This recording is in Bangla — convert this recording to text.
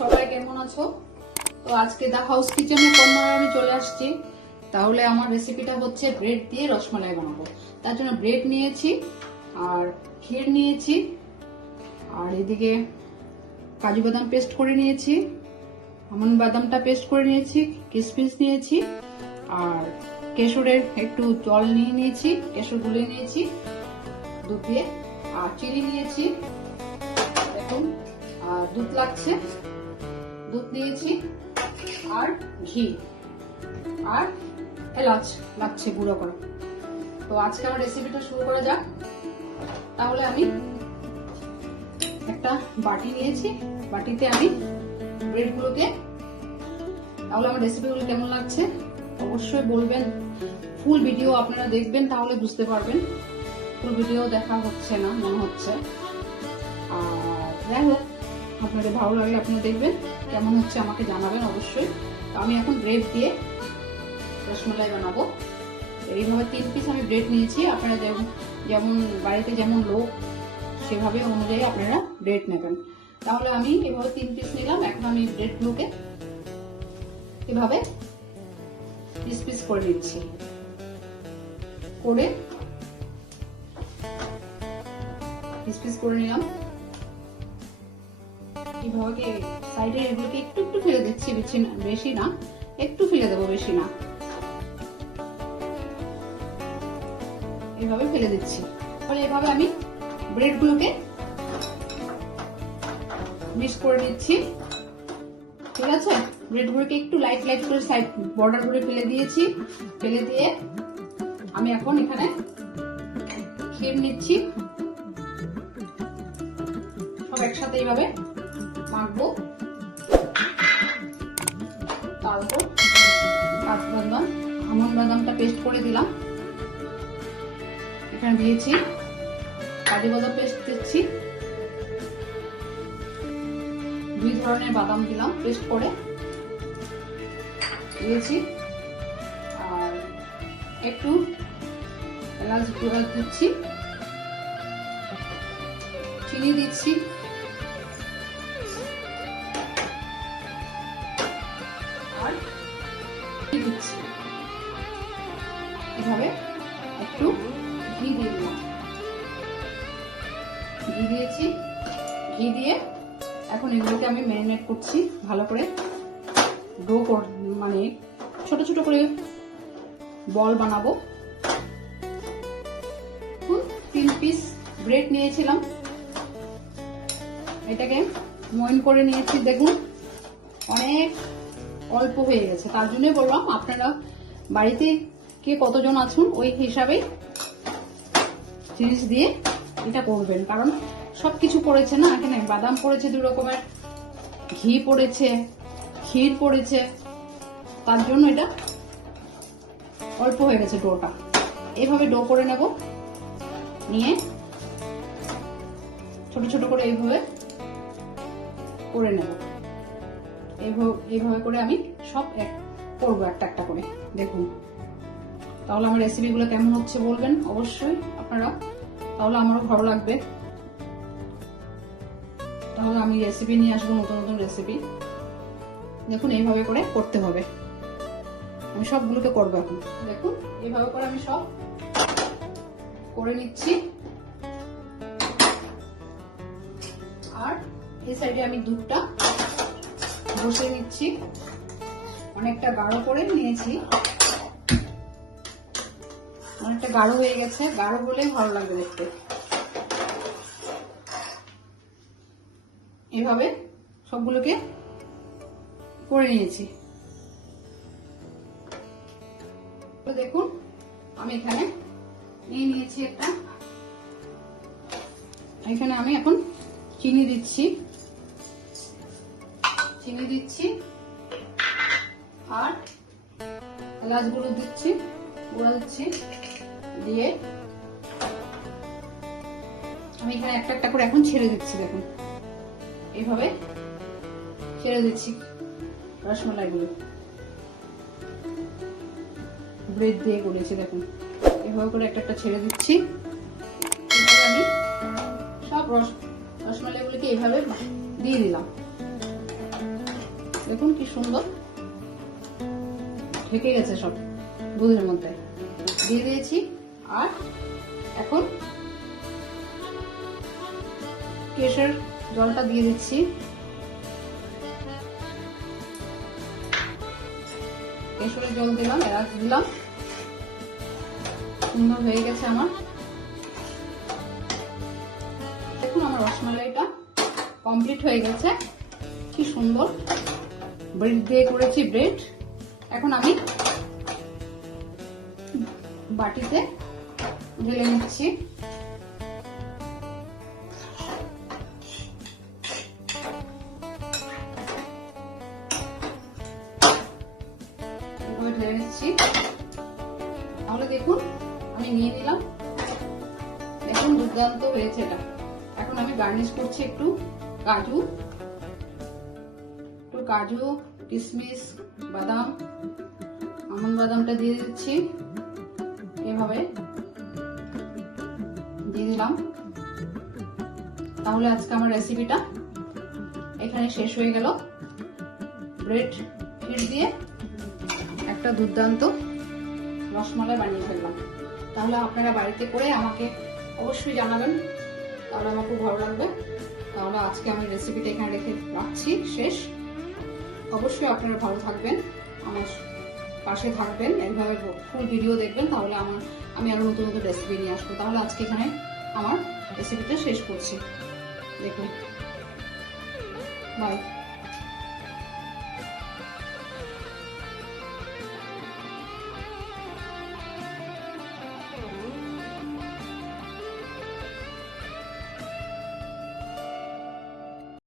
সবাই কেমন আছো? তো আজকে দা হাউস কিচেনে কর্নারে আমি চলে আসছি। তাহলে আমার রেসিপিটা হচ্ছে ব্রেড দিয়ে রসমালাই বানাবো। তার জন্য ব্রেড নিয়েছি আর ক্ষীর নিয়েছি আর এদিকে কাজু বাদাম পেস্ট করে নিয়েছি, আমন্ড বাদামটা পেস্ট করে নিয়েছি, কিশমিশ নিয়েছি আর কেশরের একটু জল নিয়ে নিয়েছি, কেশর গুলে নিয়েছি দুধ দিয়ে, আর চিনি নিয়েছি দেখুন, আর দুধ লাগছে, দুধ নিয়েছি আর ঘি আর এলাচ লাগছে গুঁড়ো করা। তো আজকে আমার রেসিপিটা শুরু করা যাক। তাহলে আমি একটা বাটি নিয়েছি, বাটিতে আমি ব্রেডগুলোকে, তাহলে আমার রেসিপিগুলো কেমন লাগছে অবশ্যই বলবেন। ফুল ভিডিও আপনারা দেখবেন তাহলে বুঝতে পারবেন। ফুল ভিডিও দেখা হচ্ছে না মনে হচ্ছে। আর যাই হোক, আপনাদের ভালো লাগলে আপনারা দেখবেন, কেমন হচ্ছে আমাকে জানাবেন অবশ্যই। তো আমি এখন ব্রেড দিয়ে রসমালাই বানাবো। এইভাবে 3 পিস আমি ব্রেড নিয়েছি। আপনারা যেমন বাড়িতে যেমন লোক সেভাবে অনুযায়ী আপনারা ব্রেড নেবেন। তাহলে আমি এভাবে 3 পিস নিলাম। এখন আমি ব্রেডগুলোকে এভাবে পিস পিস করে নিচ্ছি, করে পিস পিস করে নিলাম। এইভাবে সাইডে এগুলোকে একটু একটু ফেলে দিচ্ছি, বেশি না, একটু ফেলে দেবো, বেশি না, এইভাবে ফেলে দিচ্ছি। তাহলে এভাবে আমি ব্রেডগুলোকে মিক্স করে নিচ্ছি। ঠিক আছে, ব্রেডগুলোকে একটু লাইট লাইট করে সাইড বর্ডার করে ফেলে দিয়েছি। ফেলে দিয়ে আমি এখন এখানে ক্ষীর নিচ্ছি, সব একসাথে এইভাবে মাখবো। তারপর কাজু বাদাম, আমন্ড বাদামটা পেস্ট করে দিলাম, এখানে দিয়েছি। কাজু বাদাম পেস্ট দিচ্ছি, 2 ধরনের বাদাম দিলাম পেস্ট করে দিয়েছি। আর একটু এলাচ গুঁড়া দিচ্ছি, চিনি দিচ্ছি, আর ঘি দিচ্ছি। এভাবে একটু ঘি দিয়ে দিলাম, ঘি দিয়েছি। ঘি দিয়ে এখন এগুলোকে আমি ম্যারিনেট করছি ভালো করে। ডো মানে ছোট ছোট করে বল বানাবো। 3 পিস ব্রেড নিয়েছিলাম, এটাকে ময়ন করে নিয়েছি। দেখুন অনেক অল্প হয়ে গেছে, তার জন্যই বললাম আপনারা বাড়িতে কে কতজন আছেন ওই হিসাবে জিনিস দিয়ে এটা করবেন। কারণ সবকিছু পড়েছে না, এখানে বাদাম পড়েছে 2 রকমের, ঘি পড়েছে, ক্ষীর পড়েছে, তার জন্য এটা অল্প হয়ে গেছে ডোটা। এইভাবে ডো করে নেব, নিয়ে ছোট ছোট করে এইভাবে করে নেব। এইভাবে করে আমি সব করবো একটা একটা করে। দেখুন তাহলে আমার রেসিপিগুলো কেমন হচ্ছে বলবেন অবশ্যই আপনারা, তাহলে আমারও ভালো লাগবে। তাহলে আমি রেসিপি নিয়ে আসবো, নতুন নতুন রেসিপি। দেখুন এইভাবে করে করতে হবে, আমি সবগুলোকে করবো এখন। দেখুন এইভাবে করে আমি সব করে নিচ্ছি। আর এই সাইডে আমি দুধটা বসিয়ে নিচ্ছি, অনেকটা গাঢ় করে নিয়েছি, অনেকটা গাঢ় হয়ে গেছে। গাঢ় হলেই ভালো লাগবে দেখতে। এভাবে সবগুলোকে করে নিয়েছি। দেখুন আমি এখানে নিয়ে নিয়েছি একটা, এখানে আমি এখন চিনি দিচ্ছি, চিনি দিচ্ছি আর এলাচ গুঁড়ো দিচ্ছি, গুঁড়া দিচ্ছি। দিয়ে আমি এখানে একটা একটা করে এখন ছেড়ে দিচ্ছি। দেখুন এইভাবে ছেড়ে দিচ্ছি রসমালাই গুলো, ব্রেড দিয়ে করেছি। দেখুন এভাবে করে একটা একটা ছেড়ে দিচ্ছি। আমি সব রসমালাই গুলিকে এইভাবে দিয়ে দিলাম। দেখুন কি সুন্দর ঢেকে গেছে সব দুধের মধ্যে দিয়ে দিয়েছি। আর এখন কেশর জলটা দিয়ে দিচ্ছি। কেশরের জল দিলাম, এলাচ দিলাম, সুন্দর হয়ে গেছে আমার। দেখুন আমার রসমালাইটা কমপ্লিট হয়ে গেছে, কি সুন্দর ব্রেড দিয়ে করেছি ব্রেড। এখন আমি বাটিতে ঢেলে নিচ্ছি। ঢেলে নিচ্ছি। তাহলে দেখুন আমি নিয়ে নিলাম, দেখুন দুর্দান্ত হয়েছে এটা। এখন আমি গার্নিশ করছি একটু কাজু, কিশমিশ, বাদাম, আমন্ড বাদামটা দিয়ে দিচ্ছি, এভাবে দিয়ে দিলাম। তাহলে আজকে আমার রেসিপিটা এখানে শেষ হয়ে গেল। ব্রেড ক্ষীর দিয়ে একটা দুর্দান্ত রসমালাই বানিয়ে ফেললাম। তাহলে আপনারা বাড়িতে করে আমাকে অবশ্যই জানাবেন, তাহলে আমার খুব ভালো লাগবে। তাহলে আজকে আমি রেসিপিটা এখানে রেখে রাখছি, শেষ। অবশ্যই আপনারা ভালো থাকবেন, আমার পাশে থাকবেন, এইভাবে ফুল ভিডিও দেখবেন, তাহলে আমি আরো নতুন নতুন রেসিপি নিয়ে আসবো। তাহলে আজকে এখানে আমার রেসিপিটা শেষ করছি, দেখুন, বাই।